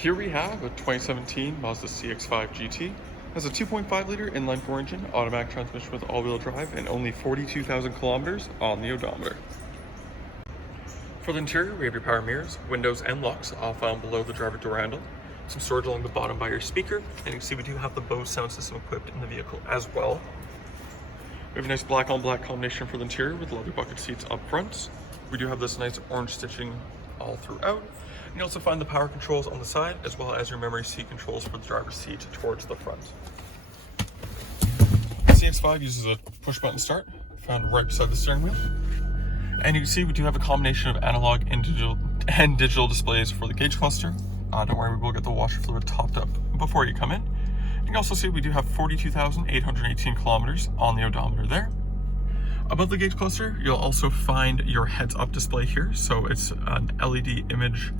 Here we have a 2017 Mazda CX-5 GT. It has a 2.5 liter inline-4 engine, automatic transmission with all-wheel drive, and only 42,000 kilometers on the odometer. For the interior, we have your power mirrors, windows, and locks, all found below the driver door handle. Some storage along the bottom by your speaker, and you can see we do have the Bose sound system equipped in the vehicle as well. We have a nice black-on-black combination for the interior with leather bucket seats up front. We do have this nice orange stitching all throughout. You also find the power controls on the side, as well as your memory seat controls for the driver's seat towards the front. The CX-5 uses a push-button start, found right beside the steering wheel. And you can see we do have a combination of analog and digital displays for the gauge cluster. Don't worry, we will get the washer fluid topped up before you come in. You can also see we do have 42,818 kilometers on the odometer there. Above the gauge cluster, you'll also find your heads-up display here. So it's an LED image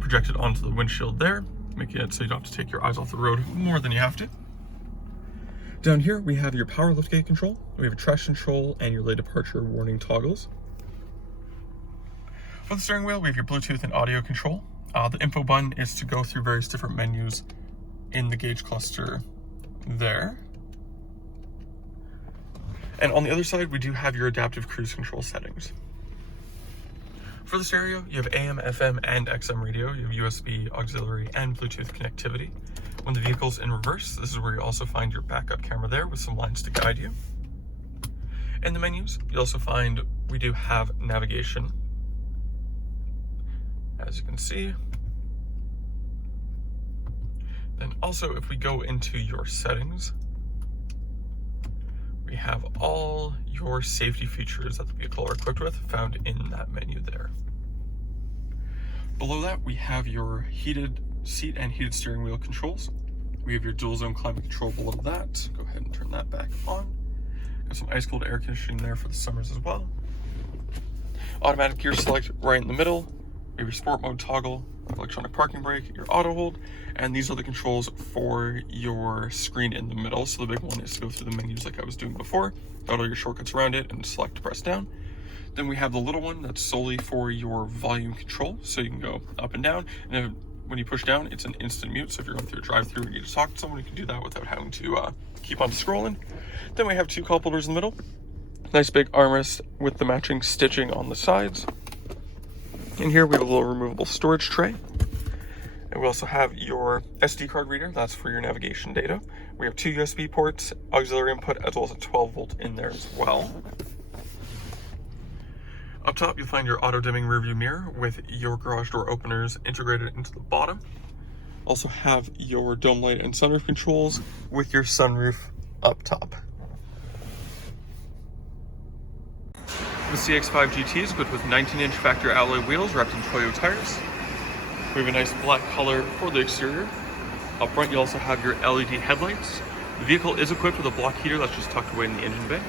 projected onto the windshield there, making it so you don't have to take your eyes off the road more than you have to. Down here, we have your power liftgate control. We have a traction control and your lane departure warning toggles. For the steering wheel, we have your Bluetooth and audio control. The info button is to go through various different menus in the gauge cluster there. And on the other side, we do have your adaptive cruise control settings. For the stereo, you have AM, FM, and XM radio. You have USB, auxiliary, and Bluetooth connectivity. When the vehicle's in reverse, this is where you also find your backup camera there with some lines to guide you. In the menus, you also find we do have navigation, as you can see. Then also, if we go into your settings, we have all your safety features that the vehicle are equipped with found in that menu there. Below that, we have your heated seat and heated steering wheel controls. We have your dual zone climate control below that. Go ahead and turn that back on. Got some ice cold air conditioning there for the summers as well. Automatic gear select right in the middle. We have your sport mode toggle, electronic parking brake, your auto hold, and these are the controls for your screen in the middle. So the big one is to go through the menus like I was doing before, got all your shortcuts around it, and select to press down. Then we have the little one that's solely for your volume control, so you can go up and down, and when you push down, it's an instant mute. So if you're going through a drive-through and you need to talk to someone, you can do that without having to keep on scrolling. Then we have two cup holders in the middle, nice big armrest with the matching stitching on the sides. In here, we have a little removable storage tray. And we also have your SD card reader. That's for your navigation data. We have two USB ports, auxiliary input, as well as a 12 volt in there as well. Up top, you'll find your auto dimming rearview mirror with your garage door openers integrated into the bottom. Also have your dome light and sunroof controls with your sunroof up top. The CX-5 GT is equipped with 19-inch factory alloy wheels wrapped in Toyo tires. We have a nice black color for the exterior. Up front, you also have your LED headlights. The vehicle is equipped with a block heater that's just tucked away in the engine bay.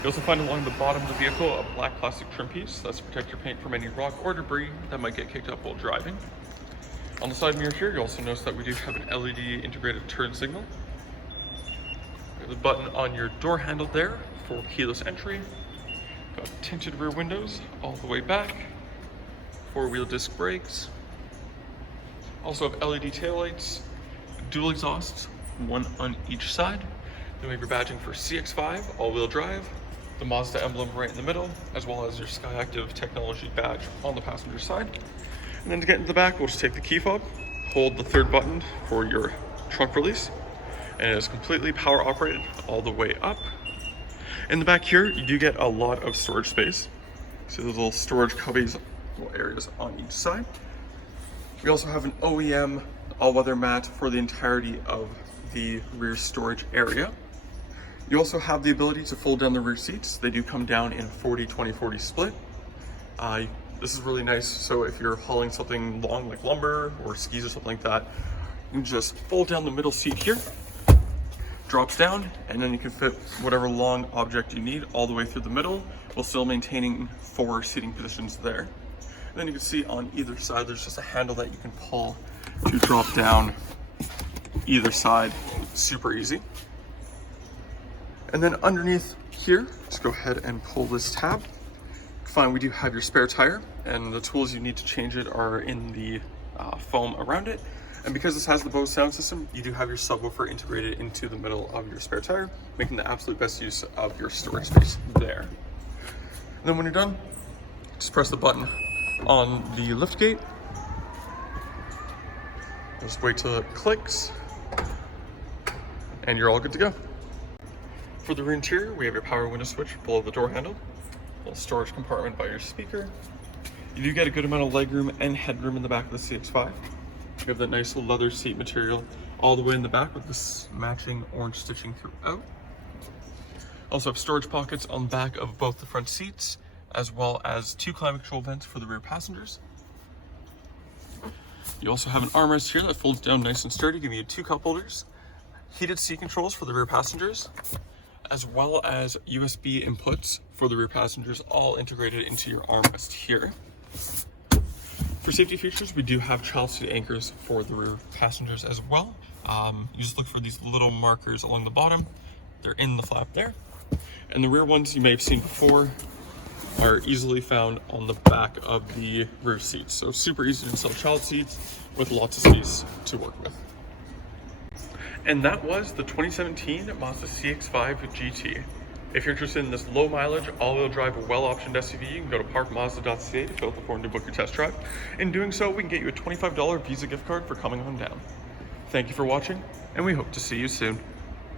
You also find along the bottom of the vehicle a black plastic trim piece. That's to protect your paint from any rock or debris that might get kicked up while driving. On the side mirror here, you also notice that we do have an LED integrated turn signal. We have the button on your door handle there for keyless entry. Got tinted rear windows all the way back. Four-wheel disc brakes. Also have LED taillights, dual exhausts, one on each side. Then we have your badging for CX-5, all-wheel drive, the Mazda emblem right in the middle, as well as your SkyActiv technology badge on the passenger side. And then to get into the back, we'll just take the key fob, hold the third button for your trunk release, and it is completely power operated all the way up. In the back here, you do get a lot of storage space. See those little storage cubbies, little areas on each side. We also have an OEM all-weather mat for the entirety of the rear storage area. You also have the ability to fold down the rear seats. They do come down in a 40-20-40 split. This is really nice, so if you're hauling something long like lumber or skis or something like that, you can just fold down the middle seat here, drops down, and then you can fit whatever long object you need all the way through the middle, while still maintaining 4 seating positions there. And then you can see on either side, there's just a handle that you can pull to drop down either side, super easy. And then underneath here, just go ahead and pull this tab. Fine, we do have your spare tire, and the tools you need to change it are in the foam around it. And because this has the Bose sound system, you do have your subwoofer integrated into the middle of your spare tire, making the absolute best use of your storage space there. And then when you're done, just press the button on the lift gate. Just wait till it clicks, and you're all good to go. For the rear interior, we have your power window switch below the door handle, a little storage compartment by your speaker. You do get a good amount of legroom and headroom in the back of the CX-5. You have that nice leather seat material all the way in the back with this matching orange stitching throughout. Also have storage pockets on the back of both the front seats, as well as 2 climate control vents for the rear passengers. You also have an armrest here that folds down nice and sturdy, giving you 2 cup holders, heated seat controls for the rear passengers, as well as USB inputs for the rear passengers, all integrated into your armrest here. For safety features, we do have child seat anchors for the rear passengers as well. You just look for these little markers along the bottom. They're in the flap there. And the rear ones you may have seen before are easily found on the back of the rear seats. So super easy to install child seats with lots of space to work with. And that was the 2017 Mazda CX-5 GT. If you're interested in this low mileage, all-wheel drive, well-optioned SUV, you can go to parkmazda.ca to fill out the form to book your test drive. In doing so, we can get you a $25 Visa gift card for coming on down. Thank you for watching, and we hope to see you soon.